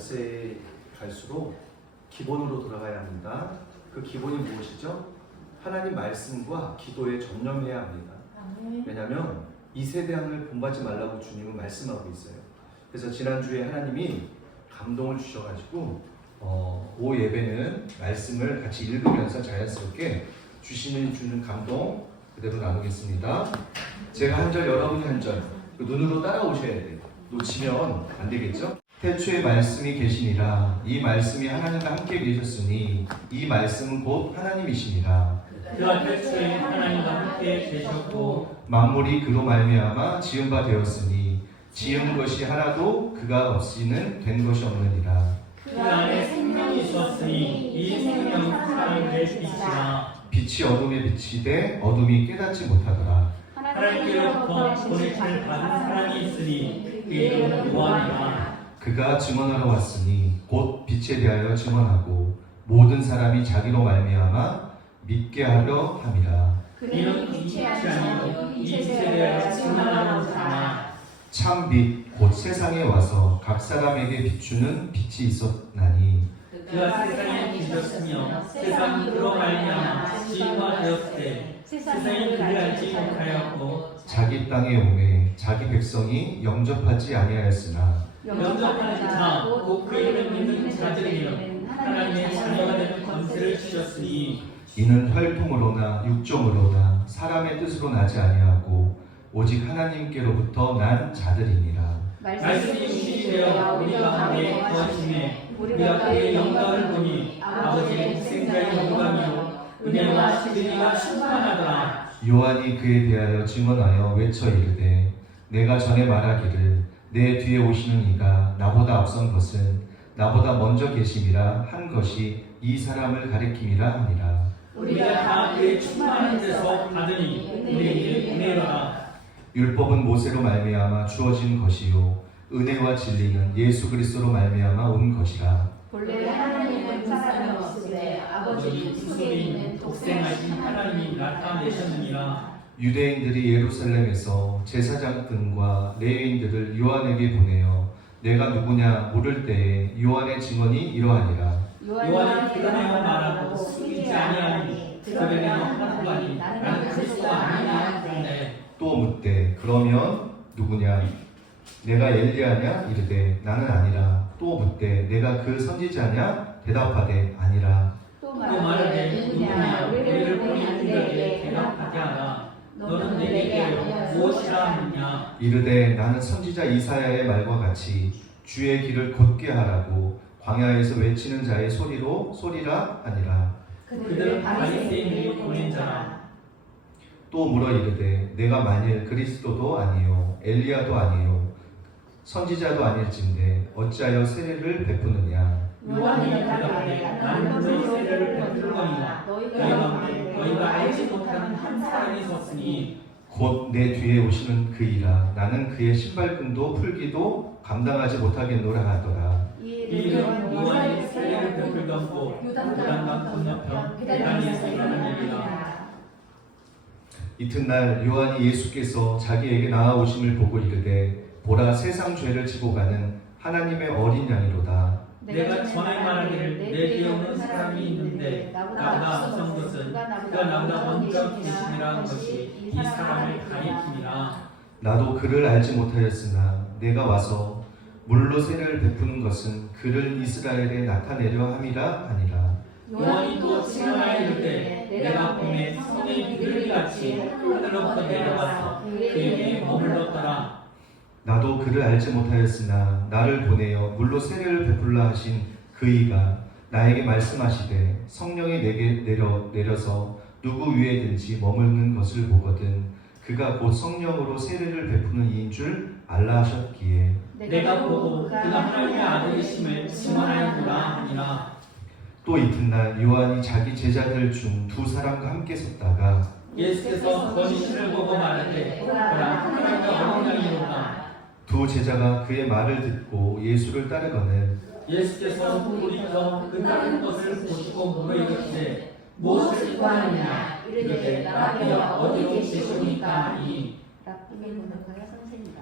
10세에 갈수록 기본으로 돌아가야 합니다. 그 기본이 무엇이죠? 하나님 말씀과 기도에 전념해야 합니다. 왜냐하면 이 세대양을 본받지 말라고 주님은 말씀하고 있어요. 그래서 지난주에 하나님이 감동을 주셔가지고 오 예배는 말씀을 같이 읽으면서 자연스럽게 주는 감동 그대로 나누겠습니다. 제가 한 절 여러분이 한 절 눈으로 따라오셔야 돼요. 놓치면 안 되겠죠? 태초에 말씀이 계시니라. 이 말씀이 하나님과 함께 계셨으니 이 말씀은 곧 하나님이시니라. 그가 태초에 하나님과 함께 계셨고 만물이 그로 말미암아 지은 바 되었으니 지은 것이 하나도 그가 없이는 된 것이 없느니라. 그 안에 생명이 있었으니 이 생명은 사람의 빛이라. 빛이 어둠에 비치되 어둠이 깨닫지 못하더라. 하나님께로부터 보내심을 받은 사람이 있으니 그 이름은 요한이라. 그가 증언하러 왔으니 곧 빛에 대하여 증언하고 모든 사람이 자기로 말미암아 믿게 하려 함이라. 이는 빛이 아니요 이 빛에 대하여 증언하는 자나 참 빛 곧 세상에 와서 각 사람에게 비추는 빛이 있었나니 그가 세상에 계셨으며 세상이 그로 말미암아 지음바 되었을 때 세상이 그를 알지 못하였고 자기 땅에 오매 자기 백성이 영접하지 아니하였으나 영접하는 자 곧 그 이름을 믿는 자들이여 하나님의 자녀가 되는 권세를 주셨으니 이는 혈통으로나 육정으로나 사람의 뜻으로 나지 아니하고 오직 하나님께로부터 난 자들이니라. 말씀이 육신이 되어 우리가 가운데 거하심에 우리가 그의 영광을 보니 아버지의 독생자의 영광이요 은혜와 진리가 충만하더라. 요한이 그에 대하여 증언하여 외쳐 이르되 내가 전에 말하기를 내 뒤에 오시는 이가 나보다 앞선 것은 나보다 먼저 계심이라 한 것이 이 사람을 가리킴이라 하니라. 우리가 다 그의 충만한 데서 받으니 우리에게 은혜로다. 율법은 모세로 말미암아 주어진 것이요 은혜와 진리는 예수 그리스도로 말미암아 온 것이라. 본래 하나님은 사람이 없으되 아버지 주 속에 있는 독생하신 하나님이 나타내셨느니라. 유대인들이 예루살렘에서 제사장 등과 레위인들을 요한에게 보내어 내가 누구냐 물을 때에 요한의 증언이 이러하니라. 요한이 드러내어 말하고 숨기지 아니하니 드러내어 하노니 나는 그리스도가 아니냐 하는데 또 묻되 그러면 누구냐 내가 엘리야냐 이르되 나는 아니라. 또 묻되 내가 그 선지자냐 대답하되 아니라. 또 말하되 누구냐 우리를 보니 그들에게 대답하게 하라. 너는 내게 무엇이라 하느냐. 이르되 나는 선지자 이사야의 말과 같이 주의 길을 곧게 하라고 광야에서 외치는 자의 소리라 하니라. 그들은 바리새인들이 보낸 자라. 또 물어 이르되 내가 만일 그리스도도 아니요 엘리야도 아니요 선지자도 아닐진데 어찌하여 세례를 베푸느냐. 요한이 대답하되 나는 너희 세례를 베풀거니와 너희가 알지 못하는 한 사람이 섰으니 곧 내 뒤에 오시는 그이라. 나는 그의 신발끈도 풀기도 감당하지 못하겠노라 하더라. 이는 요한이 세례를 베풀던 곳 요단강 건너편 베다니에서 일어난 일이라. 이튿날 요한이 예수께서 자기에게 나아오심을 보고 이르되 보라 세상 죄를 지고 가는 하나님의 어린 양이로다. 내가 전에 말하기를 내 뒤에 오는 사람이 있는데 나보다 앞선 것은 그가 나보다 먼저 계심이라 한 것이 이 사람을 가리킴이라. 나도 그를 알지 못하였으나 내가 와서 물로 세례를 베푸는 것은 그를 이스라엘에 나타내려 함이라 하니라. 요한이 또 증언하여 이르되 내가 봄에 성령이 비둘기같이 하늘로부터 내려와서 그에게 머물렀더라. 나도 그를 알지 못하였으나 나를 보내어 물로 세례를 베풀라 하신 그이가 나에게 말씀하시되 성령이 내게 내려서 누구 위에든지 머무는 것을 보거든 그가 곧 성령으로 세례를 베푸는 이인 줄 알라 하셨기에 내가 보고 그가 하나님의 아들이심을 증언하였노라 하니라. 또 이튿날 요한이 자기 제자들 중 두 사람과 함께 섰다가 예수께서 거짓을 보고 말하되 보라 하나님의 어린 양이로다. 두 제자가 그의 말을 듣고 예수를 따르거늘 예수께서 돌이켜 그 다른 것을 보시고 물어 이르시되 무엇을 구하느냐. 이르되 라비여 어디로 계시오니까 하니. 나쁘게 보는 거야 선생이다.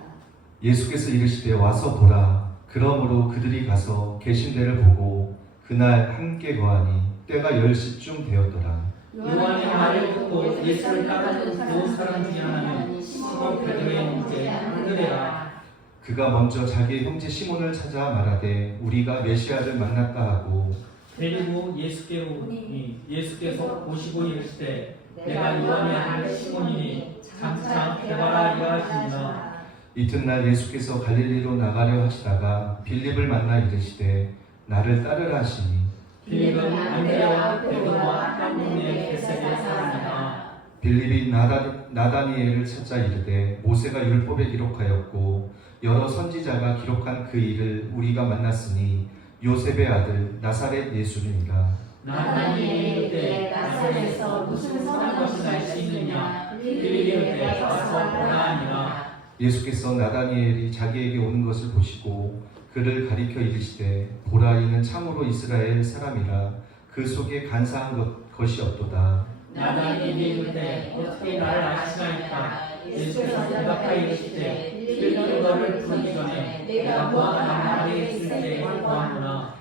예수께서 이르시되 와서 보라. 그러므로 그들이 가서 계신 데를 보고 그날 함께 거하니 때가 10시쯤 되었더라. 요한의 말을 듣고 예수를 따르는 두 사람 중에 하나는 시몬 베드로의 형제 안드레라. 그가 먼저 자기의 형제 시몬을 찾아 말하되 우리가 메시아를 만났다 하고 데리고 예수께서 오시고 이르시되 내가 요한의 아들 시몬이니 장차 배바라 이하시니라. 이튿날 예수께서 갈릴리로 나가려 하시다가 빌립을 만나 이르시되 나를 따르라 하시니 빌립은 안드레와 베드로와 한 동네의 벳사이다 사람이다. 빌립이 나다니엘을 찾아 이르되 모세가 율법에 기록하였고 여러 선지자가 기록한 그 일을 우리가 만났으니 요셉의 아들 나사렛 예수님이라. 나다니엘이 이르되 나사렛에서 무슨 선한 것이 날 수 있느냐. 빌립이 이르되 와서 보라 하니라. 예수께서 나다니엘이 자기에게 오는 것을 보시고 그를 가리켜 이르시되 보라 이는 참으로 이스라엘 사람이라 그 속에 간사한 것이 없도다. 나다니엘이 이르되 어떻게 나를 아시나이까. 예수께서 대답하여 이르시되 빌립이 너를 부르기 전에 내가 무화과 나무에 있을 때 보았노라.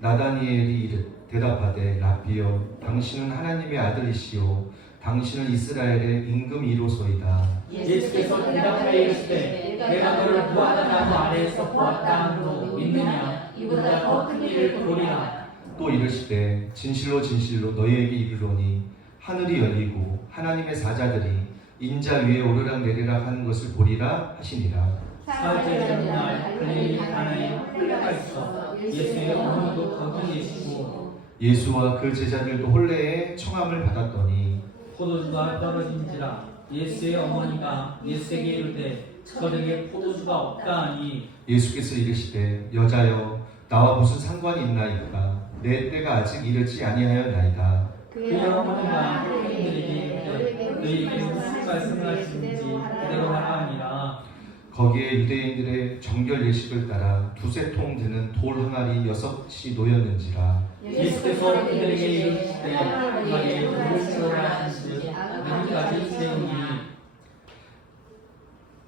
나다니엘이 대답하되 라비여 당신은 하나님의 아들이시요 당신은 이스라엘의 임금이로소이다. 예수께서 대답하여 이르시되 내가 너를 무화과 나무 아래에서 보았다 함으로 믿느냐. 이보다 더 큰 일을 보리라. 또 이르시되 진실로 진실로 너희에게 이르노니 하늘이 열리고 하나님의 사자들이 인자 위에 오르락 내리락 하는 것을 보리라 하시니라. 사흘째 되는 날 갈릴리 가나에 홀레가 있어 예수의 어머니도 거기 계시고 예수와 그 제자들도 혼례에 청함을 받았더니 포도주가 떨어진지라. 예수의 어머니가 예수에게 이르되 저들에게 포도주가 없다 하니 예수께서 이르시되 여자여 나와 무슨 상관이 있나이까 내 때가 아직 이르지 아니하였나이다. 그의 어머니가 그들에게 이르되 너희에게 무슨 말씀을 하시는지 그대로 하라 하니라. 거기에 유대인들의 정결 예식을 따라 두세 통 드는 돌 항아리 6이 놓였는지라. 예수께서 그들에게 이르시되 항아리에 물을 채우라 하신즉 여기까지 채우니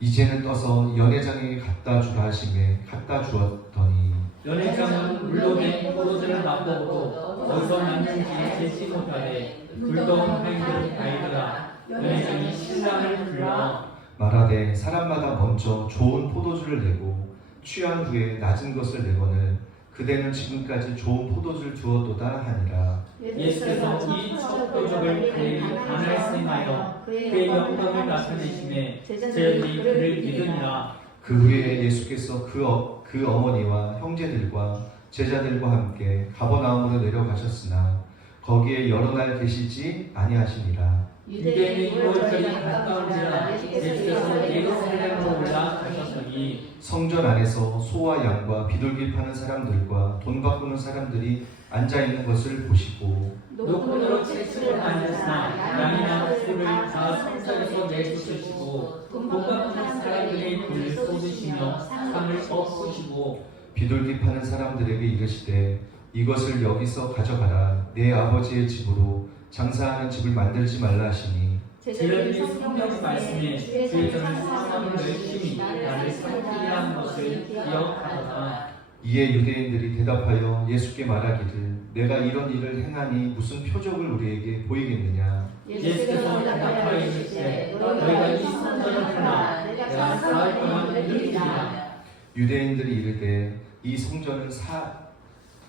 이제는 떠서 연회장에게 갖다 주라 하시매 갖다 주었더니 연회장은 물로 된 포도주를 맛보고 어디서 났는지 재지 못하되 불더운 하인들을 가이더라. 연회장이 신랑을 불러 말하되 사람마다 먼저 좋은 포도주를 내고 취한 후에 낮은 것을 내거늘 그대는 지금까지 좋은 포도주를 두었도다 하니라. 예수께서 이 첫 표적을 갈릴리 가나에 쓰임하여 그의 영광을 나타내심에 제자들이 그를 믿으니라. 그 후에 예수께서 그 어머니와 형제들과 제자들과 함께 가버나움으로 내려가셨으나 거기에 여러 날 계시지 아니하시니라. 유대인의 유월절이 가까운지라 예수께서 예루살렘으로 올라가셨더니 성전 안에서 소와 양과 비둘기 파는 사람들과 돈 바꾸는 사람들이 앉아 있는 것을 보시고 노끈으로 채찍을 만드시나 양이나 소를 다 성전에서 내주시고 돈 바꾸는 사람들의 돈을 쏟으시며 상을 엎으시고 비둘기 파는 사람들에게 이르시되 이것을 여기서 가져가라 내 아버지의 집으로 장사하는 집을 만들지 말라 하시니 제자들이 성경 말씀에 주의 전을 사랑하는 열심히 나를 섬기리라 하는 것을 기억하더라. 이에 유대인들이 대답하여 예수께 말하기를 내가 이런 일을 행하니 무슨 표적을 우리에게 보이겠느냐. 예수께서 대답하여 이르시되 너희가 이 성전을 하나 내가 사흘 동안 일으키리라. 유대인들이 이르되 이 성전을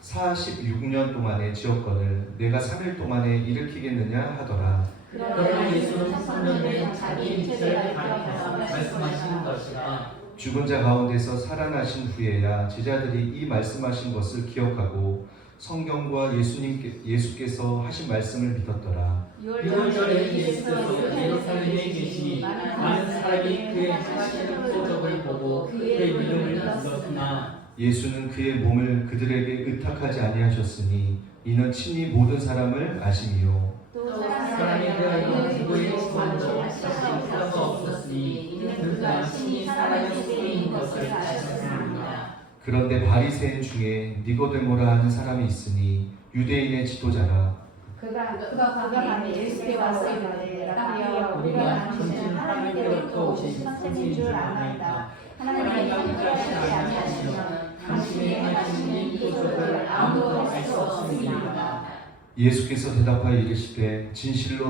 46년 동안에 지었거늘 내가 3일 동안에 일으키겠느냐 하더라. 그러나 예수는 성전에 자기 일체를 가리켜서 말씀하신 것이라. 죽은 자 가운데서 살아나신 후에야 제자들이 이 말씀하신 것을 기억하고 성경과 예수께서 하신 말씀을 믿었더라. 유월절에 예수께서 예루살렘에 계시니 많은 사람이 그의 하시는 표적을 보고 그의 이름을 믿었으나 예수는 그의 몸을 그들에게 의탁하지 아니하셨으니 이는 친히 모든 사람을 아심이요 사람에 대하여 누구의 직원도 사실 필요가 없었으니 이는 그가 친히 사람의 속에 있는 것을 아셨습니다. 그런데 바리새인 중에 니고데모라 하는 사람이 있으니 유대인의 지도자라. 그가 밤에 예수께 와서 이르되 라비여 우리가 당신은 하나님께로부터 오신 선생인 줄 아나이다. 하나님의 영광을 하지 아니하시면 당신의 행하신 표적을 아무도 알 수 없습니다. 예수께서 대답하여 이르시되 진실로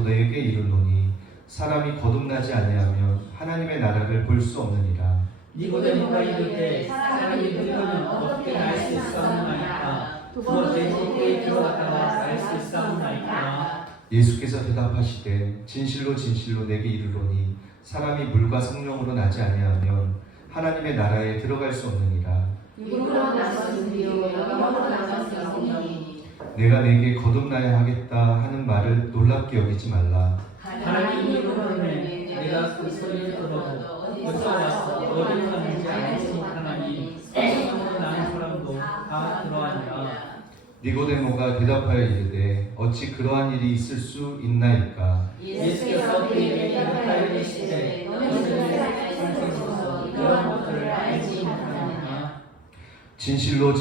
너에게 이르노니 사람이 거듭나지 아니하면 하나님의 나라를 볼 수 없느니라. 니고데모가 이르되 사람이 늙으면 어떻게 날 수 있사오나이까. 두 번째 속에 들어갔다가 날 수 있사오나이까. 예수께서 대답하시되 진실로 내게 이르노니 사람이 물과 성령으로 나지 아니하면 하나님의 나라에 들어갈 수 없느니라. 육으로 나선 뒤로 영으로 나선 성령이 내가 내게 거듭나야 하겠다 하는 말을 놀랍게 여기지 말라. 하나님이 이르노니 내가 그 소리를 들어도 어디서 와서 어디로 가는지 알지 못하나니 성령으로 나는 사람도 다 그러하니라. 니고데모가 대답하여 이르되 어찌 그러한 일이 있을 수 있나이까. 예수께서 그에게 대답하여 이르시되 너는 세상에 창세로서 이러한 것들을 알지 못하느냐. 진실로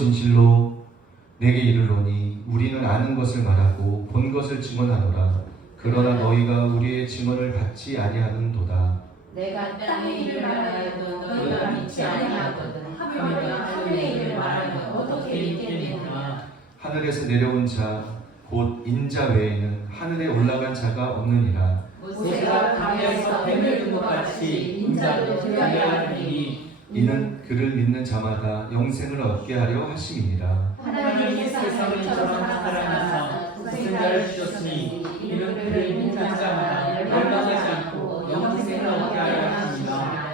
내게 이르노니 우리는 아는 것을 말하고 본 것을 증언하노라. 그러나 너희가 우리의 증언을 받지 아니하는도다. 내가 땅의 일을 말하여도 너희가 믿지 아니하거든. 하물며 하늘의 일을 말하면 어떻게 믿겠느냐. 하늘에서 내려온 자 곧 인자 외에는 하늘에 올라간 자가 없느니라. 모세가 강야에서 뱀을 든 것 같이 인자도 들려야 하리니 이는 그를 믿는 자마다 영생을 얻게 하려 하심이니라. 하나님께서 세상을 처럼 사랑하사 독생자를 주셨으니 이는 그를 믿는 자마다 멸망하지 않고 영생을 얻게 하려 하십니다.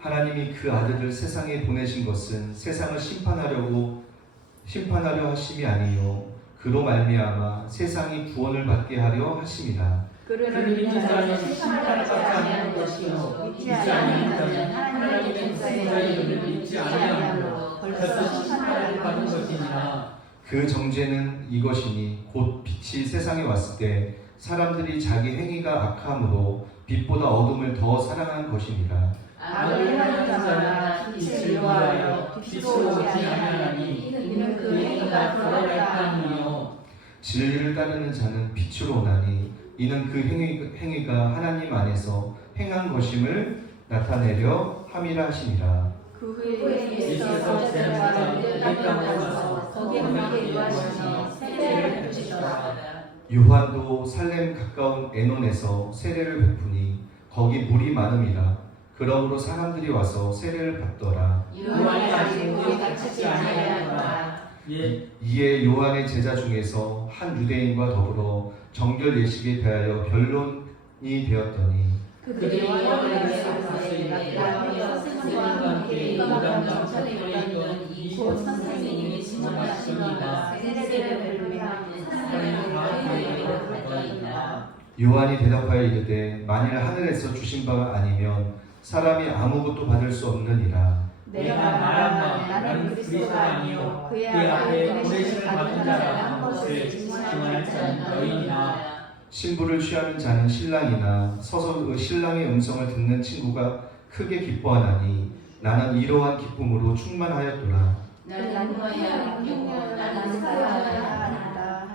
하나님이 그 아들을 세상에 보내신 것은 세상을 심판하려 하심이 아니요 그로 말미암아 세상이 구원을 받게 하려 하심이라. 그를 믿는 자는 심판을 받지 아니하는 것이요 믿지 아니하는 자는 하나님의 독생자의 이름을 믿지 아니하므로 벌써 심판을 받은 것이니라. 그 정죄는 이것이니 곧 빛이 세상에 왔을 때 사람들이 자기 행위가 악함으로 빛보다 어둠을 더 사랑한 것이니라. 악을 행하는 자마다 빛을 미워하여 빛으로 오지 아니하나니 이는 그 행위가 더럽다 함이요. 진리를 따르는 자는 빛으로 오나니 이는 그 행위가 하나님 안에서 행한 것임을 나타내려 함이라 하시니라. 그 후에 예수께서 제자와 뜰 가운데 가서 거기에 함께 유하시며 세례를 베푸시더라. 요한도 살렘 가까운 에논에서 세례를 베푸니 거기 물이 많음이라. 그러므로 사람들이 와서 세례를 받더라. 요한이 아직 물에 갇히지 아니하였노라. 이에 요한의 제자 중에서 한 유대인과 더불어 정결 예식에 대하여 변론이 되었더니 그들이 요한에게서 가서이르되 라비여 스승과 함께 요단 정천에 있던 이곧 선생님이 지정하시니가 세례를 베푸며 사람을 다 교회로 가져온다. 요한이 대답하여 이르되 만일 하늘에서 주신 바가 아니면 사람이 아무것도 받을 수 없느니라. 내가 말한 바 나는 그리스도가 아니요 그의 앞에 보내심을 받은 자라 한 것을 증언할 자는 너희니라. 신부를 취하는 자는 신랑이나 서서 신랑의 음성을 듣는 친구가 크게 기뻐하나니 나는 이러한 기쁨으로 충만하였도다. 나는 너희야 경고 나는 사랑하라 하니라.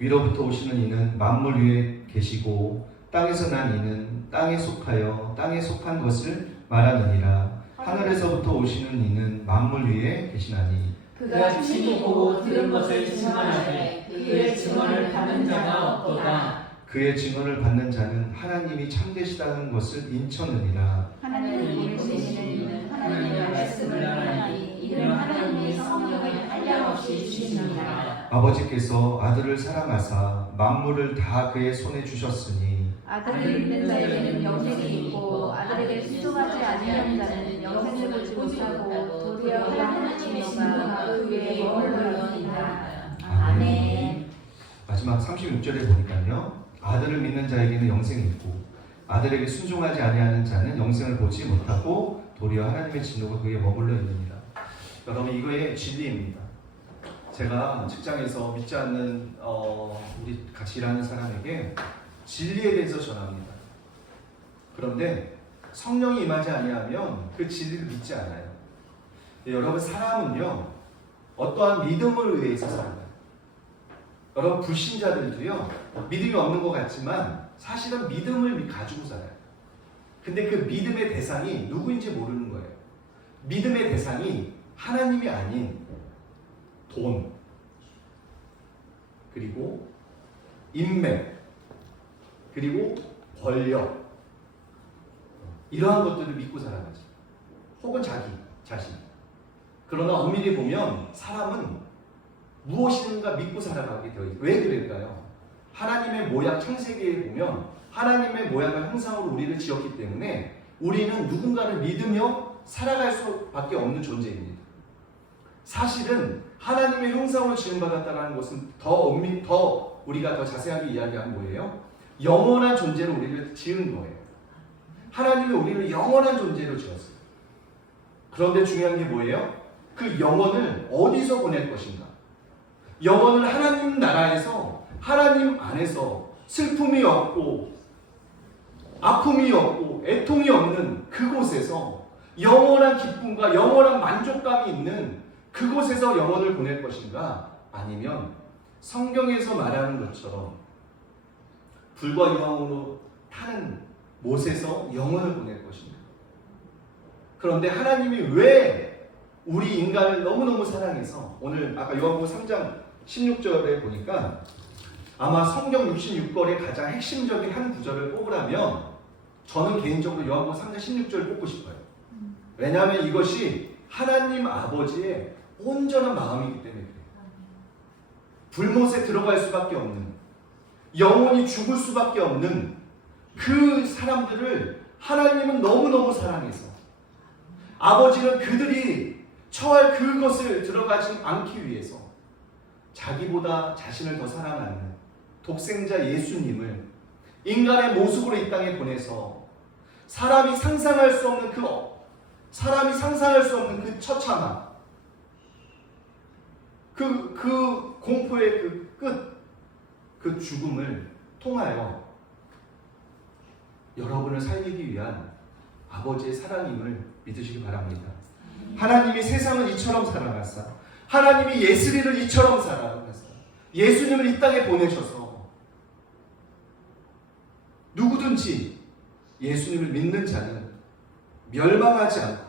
위로부터 오시는 이는 만물 위에 계시고 땅에서 난 이는 땅에 속하여 땅에 속한 것을 말하느니라. 하늘에서부터 오시는 이는 만물 위에 계시나니 그가 친히 보고 들은 것을 증언하되 그의 증언을 받는 자가 없도다. 그의 증언을 받는 자는 하나님이 참되시다는 것을 인천느니라. 하나님이 보내시는 이는 하나님의 말씀을 하나니 이는 하나님의 성령을 한량없이 주시느니라. 아버지께서 아들을 사랑하사 만물을 다 그의 손에 주셨으니 아들을 믿는 자에게는 영생이 있고 아들에게 순종하지 아니하는 자는 영생을 보지 못하고 도리어 하나님의 진노가 그 위에 머물러 있느니라. 아멘. 마지막 36절에 보니까요. 아들을 믿는 자에게는 영생이 있고 아들에게 순종하지 아니하는 자는 영생을 보지 못하고 도리어 하나님의 진노가 그에 머물러 있느니라. 여러분 이거의 진리입니다. 제가 직장에서 믿지 않는 우리 같이 일하는 사람에게 진리에 대해서 전합니다. 그런데 성령이 임하지 아니하면 그 진리를 믿지 않아요. 여러분 사람은요 어떠한 믿음을 의해서 살아요. 여러분 불신자들도요 믿음이 없는 것 같지만 사실은 믿음을 가지고 살아요. 근데 그 믿음의 대상이 누구인지 모르는 거예요. 믿음의 대상이 하나님이 아닌 돈, 그리고 인맥, 그리고 권력, 이러한 것들을 믿고 살아가죠. 혹은 자기 자신. 그러나 엄밀히 보면 사람은 무엇인가 믿고 살아가게 되어 있어요. 왜 그럴까요? 하나님의 모양, 창세기에 보면 하나님의 모양과 형상으로 우리를 지었기 때문에 우리는 누군가를 믿으며 살아갈 수밖에 없는 존재입니다. 사실은 하나님의 형상으로 지음받았다는 것은 더 우리가 더 자세하게 이야기하면 뭐예요? 영원한 존재로 우리를 지은 거예요. 하나님이 우리를 영원한 존재로 지었어요. 그런데 중요한 게 뭐예요? 그 영혼을 어디서 보낼 것인가? 영혼을 하나님 나라에서, 하나님 안에서 슬픔이 없고 아픔이 없고 애통이 없는 그곳에서 영원한 기쁨과 영원한 만족감이 있는 그곳에서 영혼을 보낼 것인가? 아니면 성경에서 말하는 것처럼 불과 유황으로 타는 못에서 영혼을 보낼 것인가? 그런데 하나님이 왜 우리 인간을 너무너무 사랑해서, 오늘 아까 요한복음 3장 16절에 보니까 아마 성경 66권의 가장 핵심적인 한 구절을 뽑으라면 저는 개인적으로 요한복음 3장 16절을 뽑고 싶어요. 왜냐하면 이것이 하나님 아버지의 온전한 마음이기 때문에 그래요. 불못에 들어갈 수밖에 없는, 영혼이 죽을 수밖에 없는 그 사람들을 하나님은 너무너무 사랑해서 아버지는 그들이 처할 그것을 들어가지 않기 위해서 자기보다 자신을 더 사랑하는 독생자 예수님을 인간의 모습으로 이 땅에 보내서 사람이 상상할 수 없는 그 처참함, 그 공포의 그 끝, 그 죽음을 통하여 여러분을 살리기 위한 아버지의 사랑임을 믿으시기 바랍니다. 하나님이 세상을 이처럼 사랑하사, 하나님이 예수를 이처럼 사랑하사 예수님을 이 땅에 보내셔서 누구든지 예수님을 믿는 자는 멸망하지 않고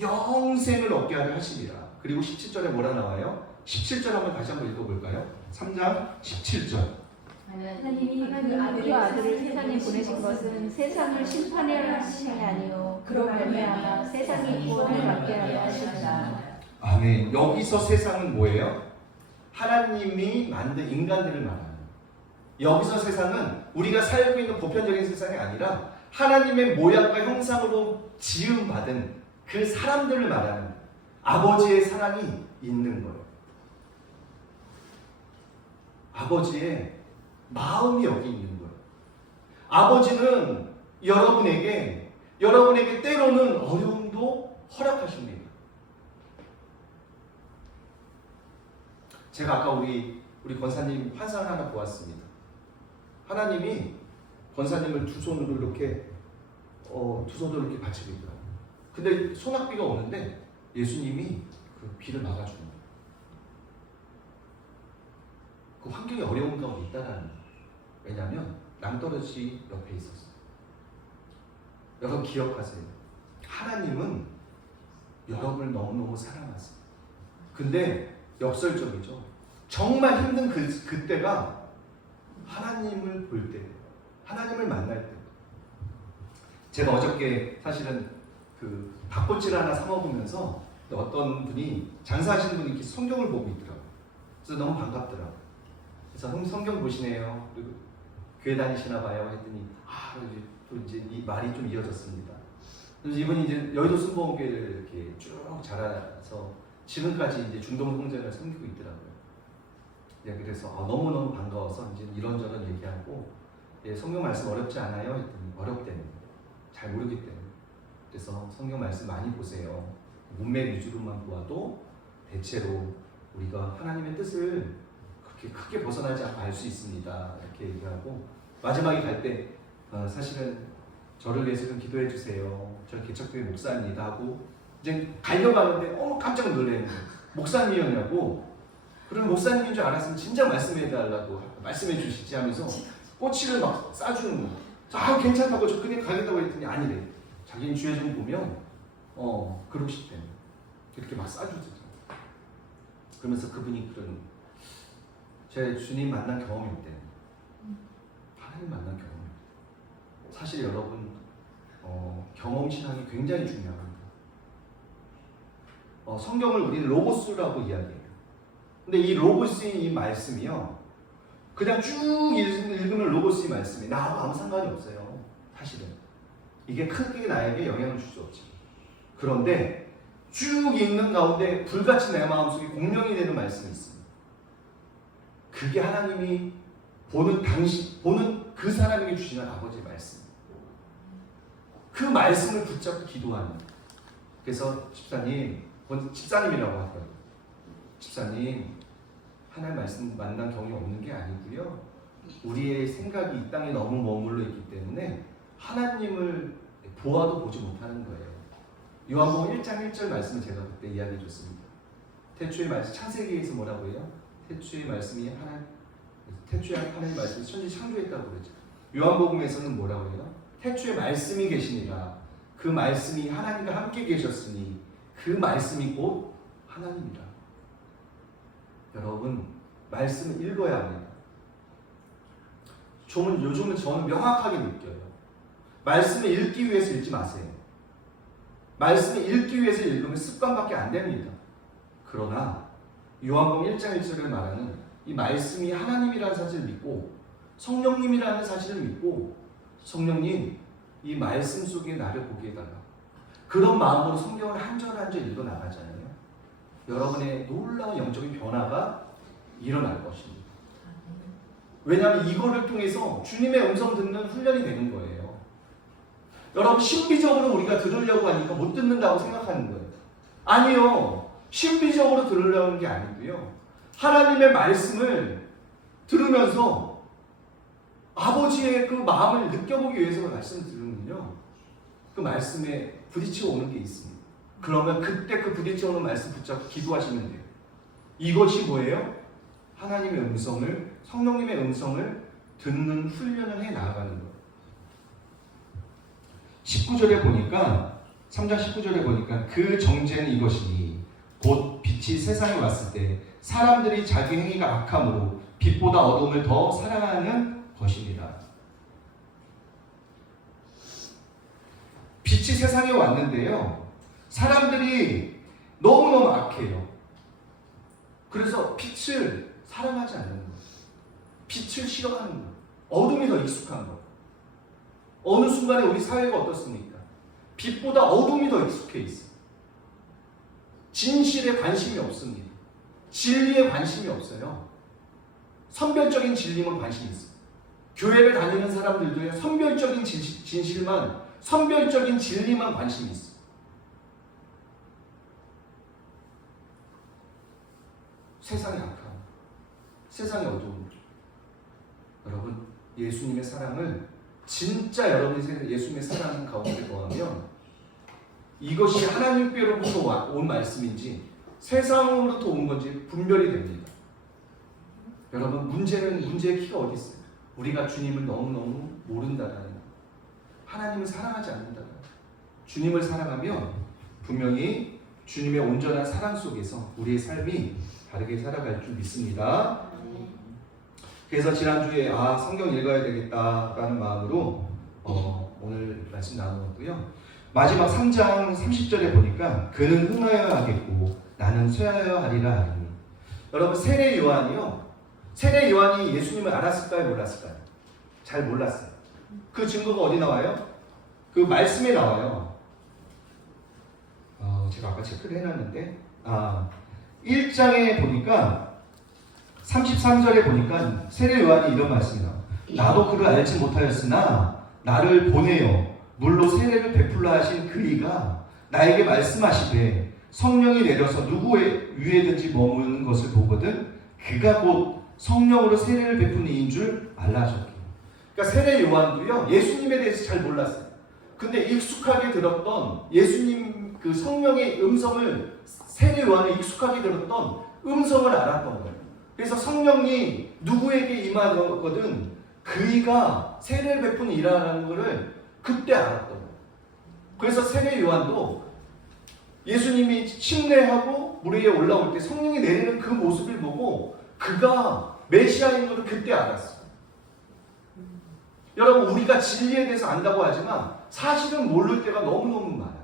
영생을 얻게 하려 하시리라. 그리고 17절에 뭐라 나와요? 17절 한번 다시 한번 읽어볼까요? 3장 17절. 하나님이 그 아들을 세상에 보내신 것은 세상을 심판하려 하심이 아니요 그로 말미암아 세상이 구원을 받게 하려 하시니라. 아멘. 여기서 세상은 뭐예요? 하나님이 만든 인간들을 말하는. 여기서 세상은 우리가 살고 있는 보편적인 세상이 아니라 하나님의 모양과 형상으로 지음받은 그 사람들을 말하는 아버지의 사랑이 있는 거예요. 아버지의 마음이 여기 있는 거예요. 아버지는 여러분에게 때로는 어려움도 허락하십니다. 제가 아까 우리 권사님 환상을 하나 보았습니다. 하나님이 권사님을 두 손으로 이렇게 받치고 있더라고요. 근데 소낙비가 오는데 예수님이 그 비를 막아주는 거예요. 그 환경이 어려운 가운데 있다라는 거예요. 왜냐하면 낭떠러지 옆에 있었어요. 여러분 기억하세요. 하나님은 여러분을 너무너무 사랑하세요. 근데 역설적이죠. 정말 힘든 그때가 하나님을 볼 때, 하나님을 만날 때. 제가 어저께 사실은 그 닭꼬치를 하나 사 먹으면서 어떤 분이, 장사하시는 분이 이렇게 성경을 보고 있더라고요. 그래서 너무 반갑더라고요. 그래서 성경 보시네요. 그리고 교회 다니시나 봐요. 했더니 또 이제 이 말이 좀 이어졌습니다. 그래서 이분이 이제 여의도 순복음교회를 이렇게 쭉 자라서 지금까지 이제 중동 성전을 섬기고 있더라고요. 그래서 너무너무 반가워서 이제 이런저런 얘기하고, 성경 말씀 어렵지 않아요? 했더니 어렵대요. 잘 모르기 때문에. 그래서 성경 말씀 많이 보세요. 문맥 위주로만 보아도 대체로 우리가 하나님의 뜻을 그렇게 크게 벗어나지 않고 알 수 있습니다. 이렇게 얘기하고, 마지막에 갈 때 사실은 저를 위해서 좀 기도해 주세요. 저 개척교회 목사입니다 하고 이제 가려고 하는데 깜짝 놀래는 거예요. 목사님이었냐고. 그럼 목사님인 줄 알았으면 진작 말씀해 달라고, 말씀해 주시지 하면서 꼬치를 막 싸주는 거예요. 괜찮다고, 저 그냥 가겠다고 했더니 아니래. 자기는 주의 좀 보면 그러고 싶대요. 이렇게 막 싸주죠. 그러면서 그분이 그런 제 주님 만난 경험일 때 하나님 만난 경험. 사실 여러분 경험 신앙이 굉장히 중요합니다. 성경을 우리는 로고스라고 이야기해요. 근데 이 로고스인 이 말씀이요, 그냥 쭉 읽으면 로고스의 말씀이 나하고 아무 상관이 없어요. 사실은 이게 크게 나에게 영향을 줄 수 없지. 그런데 쭉 읽는 가운데 불같이 내 마음속에 공명이 되는 말씀이 있습니다. 그게 하나님이 보는 그 사람에게 주시는 아버지의 말씀. 그 말씀을 붙잡고 기도하는. 그래서 집사님이라고 하더라고요. 집사님, 하나님 말씀 만난 경험이 없는 게 아니고요, 우리의 생각이 이 땅에 너무 머물러 있기 때문에 하나님을 보아도 보지 못하는 거예요. 요한복음 1장 1절 말씀을 제가 그때 이야기해 줬습니다. 태초의 말씀, 창세기에서 뭐라고 해요? 태초의 말씀이 태초에 하나님 말씀이 천지 창조했다고 그러죠. 요한복음에서는 뭐라고 해요? 태초에 말씀이 계시니라. 그 말씀이 하나님과 함께 계셨으니 그 말씀이 곧 하나님이라. 여러분, 말씀을 읽어야 합니다. 요즘은 저는 명확하게 느껴요. 말씀을 읽기 위해서 읽지 마세요. 말씀을 읽기 위해서 읽으면 습관밖에 안 됩니다. 그러나 요한복음 1장 1절을 말하는 이 말씀이 하나님이라는 사실을 믿고 성령님이라는 사실을 믿고, 성령님, 이 말씀 속에 나를 보게 해달라. 그런 마음으로 성경을 한 절 한 절 읽어 나가잖아요. 여러분의 놀라운 영적인 변화가 일어날 것입니다. 왜냐하면 이거를 통해서 주님의 음성 듣는 훈련이 되는 거예요. 여러분, 신비적으로 우리가 들으려고 하니까 못 듣는다고 생각하는 거예요. 아니요. 신비적으로 들으려는 게 아니고요, 하나님의 말씀을 들으면서 아버지의 그 마음을 느껴보기 위해서 말씀을 들으면요, 그 말씀에 부딪혀 오는 게 있습니다. 그러면 그때 그 부딪혀 오는 말씀 붙잡고 기도하시면 돼요. 이것이 뭐예요? 하나님의 음성을, 성령님의 음성을 듣는 훈련을 해 나아가는 거예요. 19절에 보니까, 3장 19절에 보니까 그 정죄는 이것이니 곧 빛이 세상에 왔을 때 사람들이 자기 행위가 악함으로 빛보다 어둠을 더 사랑하는 것입니다. 빛이 세상에 왔는데요, 사람들이 너무너무 악해요. 그래서 빛을 사랑하지 않는 거예요. 빛을 싫어하는 거예요. 어둠이 더 익숙한 거예요. 어느 순간에 우리 사회가 어떻습니까? 빛보다 어둠이 더 익숙해 있어요. 진실에 관심이 없습니다. 진리에 관심이 없어요. 선별적인 진리만 관심이 있어요. 교회를 다니는 사람들도요, 선별적인 진실만, 선별적인 진리만 관심이 있어요. 세상이 악함, 세상이 어두움. 여러분, 예수님의 사랑을 진짜 여러분이 예수님의 사랑 가운데 거하면 이것이 하나님께로부터 온 말씀인지 세상으로부터 온 건지 분별이 됩니다. 여러분, 문제의 키가 어디 있어요? 우리가 주님을 너무너무 모른다라는, 하나님을 사랑하지 않는다라는. 주님을 사랑하면 분명히 주님의 온전한 사랑 속에서 우리의 삶이 다르게 살아갈 줄 믿습니다. 그래서 지난주에 성경 읽어야 되겠다라는 마음으로 오늘 말씀 나누었고요. 마지막 3장 30절에 보니까 그는 흥하여야 하겠고 나는 쇠하여야 하리라 하니. 여러분, 세례 요한이 예수님을 알았을까요? 몰랐을까요? 잘 몰랐어요. 그 증거가 어디 나와요? 그 말씀에 나와요. 제가 아까 체크를 해놨는데 1장에 보니까 33절에 보니까 세례 요한이 이런 말씀이 나와요. 나도 그를 알지 못하였으나 나를 보내어 물로 세례를 베풀라 하신 그 이가 나에게 말씀하시되 성령이 내려서 누구의 위에든지 머무는 것을 보거든 그가 곧 성령으로 세례를 베푸는 이인 줄 알라 하셨기. 그러니까 세례 요한도요, 예수님에 대해서 잘 몰랐어요. 근데 익숙하게 들었던 예수님 그 성령의 음성을, 세례 요한이 익숙하게 들었던 음성을 알았던 거예요. 그래서 성령이 누구에게 임하거든 그이가 세례를 베푸는 이라는 것을 그때 알았던 거예요. 그래서 세례 요한도 예수님이 침례하고 물 위에 올라올 때 성령이 내리는 그 모습을 보고 그가 메시아인 것을 그때 알았어요. 여러분, 우리가 진리에 대해서 안다고 하지만 사실은 모를 때가 너무너무 많아요.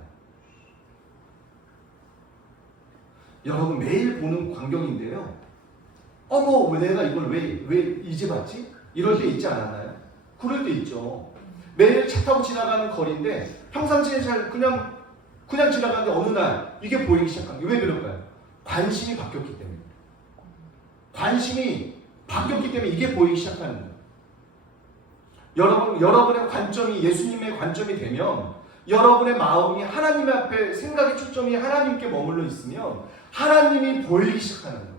여러분, 매일 보는 광경인데요. 어머, 왜 내가 이걸 왜 이제 봤지? 이럴 때 있지 않았나요? 그럴 때 있죠. 매일 차 타고 지나가는 거리인데 평상시에 잘 그냥 지나가는데 어느 날 이게 보이기 시작한 게 왜 그럴까요? 관심이 바뀌었기 때문에. 관심이 바뀌었기 때문에 이게 보이기 시작하는 거예요. 여러분의 관점이 예수님의 관점이 되면 여러분의 마음이 하나님 앞에 생각의 초점이 하나님께 머물러 있으면 하나님이 보이기 시작하는 거예요.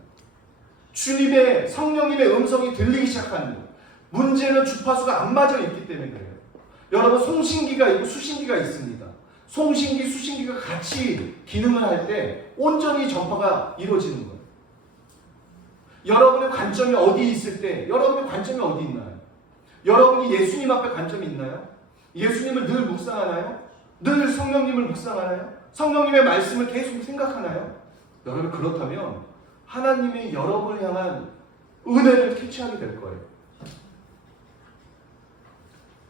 주님의 성령님의 음성이 들리기 시작하는 거예요. 문제는 주파수가 안 맞아 있기 때문에 그래요. 여러분, 송신기가 있고 수신기가 있습니다. 송신기, 수신기가 같이 기능을 할 때 온전히 전파가 이루어지는 거예요. 여러분의 관점이 어디 있을 때 여러분의 관점이 어디 있나요? 여러분이 예수님 앞에 관점이 있나요? 예수님을 늘 묵상하나요? 늘 성령님을 묵상하나요? 성령님의 말씀을 계속 생각하나요? 여러분, 그렇다면 하나님의 여러분을 향한 은혜를 캐치하게 될 거예요.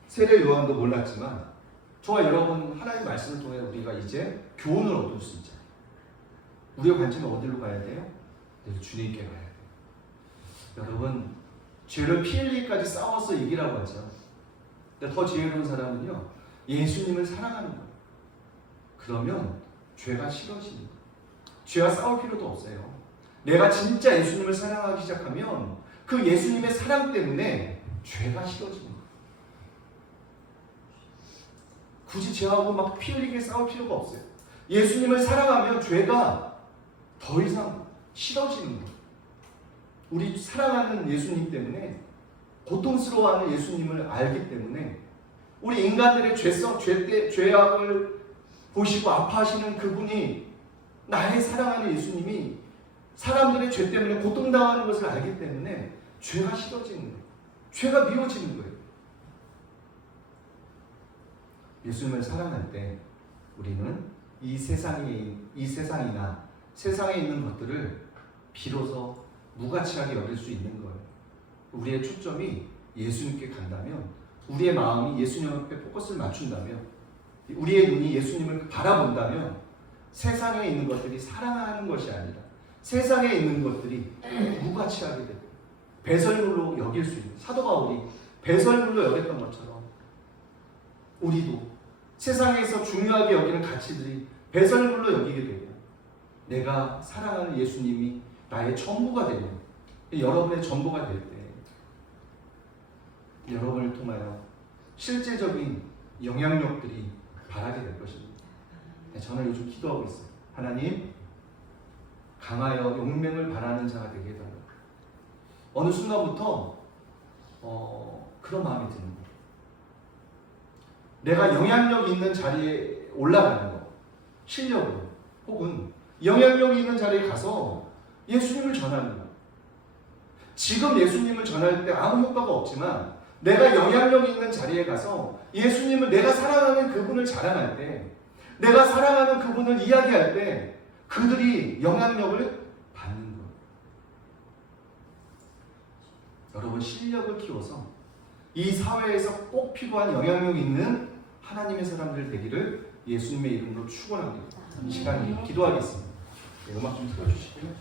세례 요한도 몰랐지만 저와 여러분 하나님의 말씀을 통해 우리가 이제 교훈을 얻을 수 있잖아요. 우리의 관점이 어디로 가야 돼요? 늘 주님께 가야 돼요. 여러분, 죄를 피 흘리기까지 싸워서 이기라고 하죠. 근데 더 지혜로운 사람은요, 예수님을 사랑하는 거예요. 그러면 죄가 싫어지는 거예요. 죄와 싸울 필요도 없어요. 내가 진짜 예수님을 사랑하기 시작하면 그 예수님의 사랑 때문에 죄가 싫어지는 거예요. 굳이 죄하고 막 피 흘리게 싸울 필요가 없어요. 예수님을 사랑하면 죄가 더 이상 싫어지는 거예요. 우리 사랑하는 예수님 때문에, 고통스러워하는 예수님을 알기 때문에 우리 인간들의 죄악을 보시고 아파하시는 그분이, 나의 사랑하는 예수님이 사람들의 죄 때문에 고통당하는 것을 알기 때문에 죄가 싫어지는 거예요. 죄가 미워지는 거예요. 예수님을 사랑할 때 우리는 이 세상이나 세상에 있는 것들을 비로소 무가치하게 여길 수 있는 거예요. 우리의 초점이 예수님께 간다면, 우리의 마음이 예수님 앞에 포커스를 맞춘다면, 우리의 눈이 예수님을 바라본다면 세상에 있는 것들이 사랑하는 것이 아니라 세상에 있는 것들이 무가치하게 되고 배설물로 여길 수 있는, 사도 바울이 배설물로 여겼던 것처럼 우리도 세상에서 중요하게 여기는 가치들이 배설물로 여기게 되고 내가 사랑하는 예수님이 나의 전부가 되는, 여러분의 전부가 될 때 여러분을 통하여 실제적인 영향력들이 발하게 될 것입니다. 저는 요즘 기도하고 있어요. 하나님, 강하여 용맹을 바라는 자가 되게 해달라고. 어느 순간부터 그런 마음이 드는 거예요. 내가 영향력 있는 자리에 올라가는 거, 실력으로, 혹은 영향력이 있는 자리에 가서 예수님을 전하는 거. 지금 예수님을 전할 때 아무 효과가 없지만 내가 영향력 있는 자리에 가서 예수님을, 내가 사랑하는 그분을 자랑할 때, 내가 사랑하는 그분을 이야기할 때 그들이 영향력을 받는 거예요. 여러분, 실력을 키워서 이 사회에서 꼭 필요한 영향력 있는 하나님의 사람들 되기를 예수님의 이름으로 축원합니다. 이 시간에 기도하겠습니다. 음악 좀 틀어주시고요.